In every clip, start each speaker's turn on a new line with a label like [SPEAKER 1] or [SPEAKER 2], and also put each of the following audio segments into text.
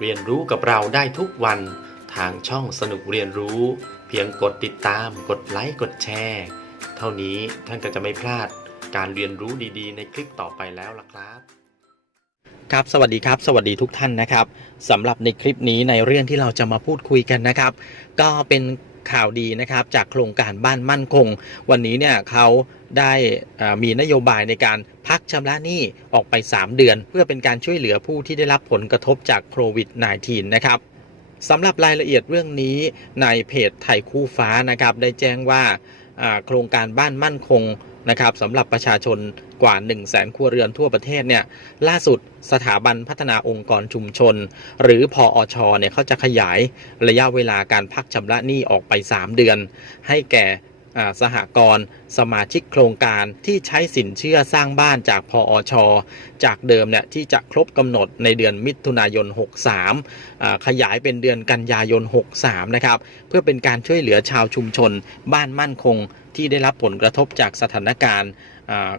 [SPEAKER 1] เรียนรู้กับเราได้ทุกวันทางช่องสนุกเรียนรู้ เพียงกดติดตาม กดไลค์กดแชร์ เท่านี้ท่านก็จะไม่พลาดการเรียนรู้ดีๆ ในคลิปต่อไปแล้วล่ะครับ
[SPEAKER 2] ครับสวัสดีครับ สวัสดีทุกท่านนะครับสำหรับในคลิปนี้ในเรื่องที่เราจะมาพูดคุยกันนะครับ ก็เป็น ข่าวดีนะครับจากโครงการบ้านมั่นคง วันนี้เนี่ยเขาได้มีนโยบายในการพักชำระหนี้ออกไป 3 เดือน เพื่อเป็นการช่วยเหลือผู้ที่ได้รับผลกระทบจากโควิด -19 นะครับสำหรับรายละเอียดเรื่องนี้ในเพจไทยคู่ฟ้านะครับได้แจ้งว่าโครงการบ้านมั่นคง นะครับสำหรับประชาชนกว่า 1 0 0 0 0แสนครัวเรือนทั่วประเทศเนี่ยล่าสุดสถาบันพัฒนาองค์กรชุมชน หรือพออชเนี่ยเขาจะขยายระยะเวลาการพักชำระหนี้ออกไป 3 เดือน ให้แก่อ่าสหกรณ์สมาชิกโครงการที่ใช้สินเชื่อสร้างบ้านจากพออช จากเดิมเนี่ยที่จะครบกำหนดในเดือนมิถุนายน 63 ขยายเป็นเดือนกันยายน 63 นะครับ เพื่อเป็นการช่วยเหลือชาวชุมชน บ้านมั่นคง ที่ได้รับผลกระทบจากสถานการณ์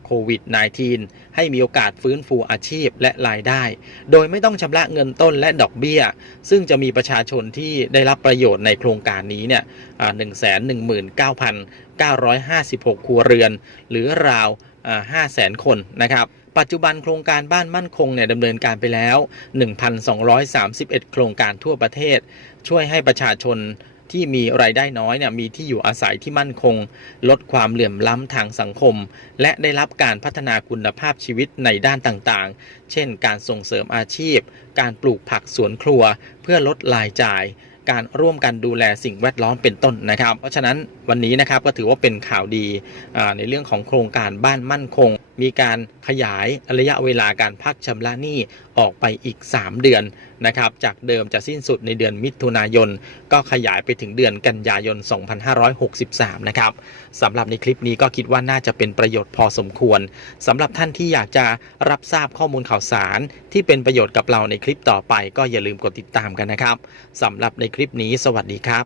[SPEAKER 2] โควิด -19 ให้มีโอกาสฟื้นฟูอาชีพและรายได้ โดยไม่ต้องชำระเงินต้นและดอกเบี้ย ซึ่งจะมีประชาชนที่ได้รับประโยชน์ในโครงการนี้เนี่ยหนึ่งแสนหนึ่งหมื่นเก้าพันเก้าร้อยห้าสิบหกครัวเรือน หรือราวห้าแสนคนนะครับปัจจุบันโครงการบ้านมั่นคงเนี่ยดำเนินการไปแล้ว 1,231 โครงการทั่วประเทศ ช่วยให้ประชาชน ที่มีรายได้น้อยเนี่ยมีที่อยู่อาศัยที่มั่นคง ลดความเหลื่อมล้ำทางสังคม และได้รับการพัฒนาคุณภาพชีวิตในด้านต่างๆ เช่น การส่งเสริมอาชีพ การปลูกผักสวนครัว เพื่อลดรายจ่าย การร่วมกันดูแลสิ่งแวดล้อมเป็นต้นนะครับ เพราะฉะนั้นวันนี้นะครับก็ถือว่าเป็นข่าวดีในเรื่องของโครงการบ้านมั่นคง มีการขยายระยะเวลาการพักชำระหนี้ออกไปอีก 3 เดือนนะครับ จากเดิมจะสิ้นสุดในเดือนมิถุนายน ก็ขยายไปถึงเดือนกันยายน 2563 นะครับสำหรับในคลิปนี้ก็คิดว่าน่าจะเป็นประโยชน์พอสมควรสำหรับท่านที่อยากจะรับทราบข้อมูลข่าวสาร ที่เป็นประโยชน์กับเราในคลิปต่อไป ก็อย่าลืมกดติดตามกันนะครับสำหรับในคลิปนี้ สวัสดีครับ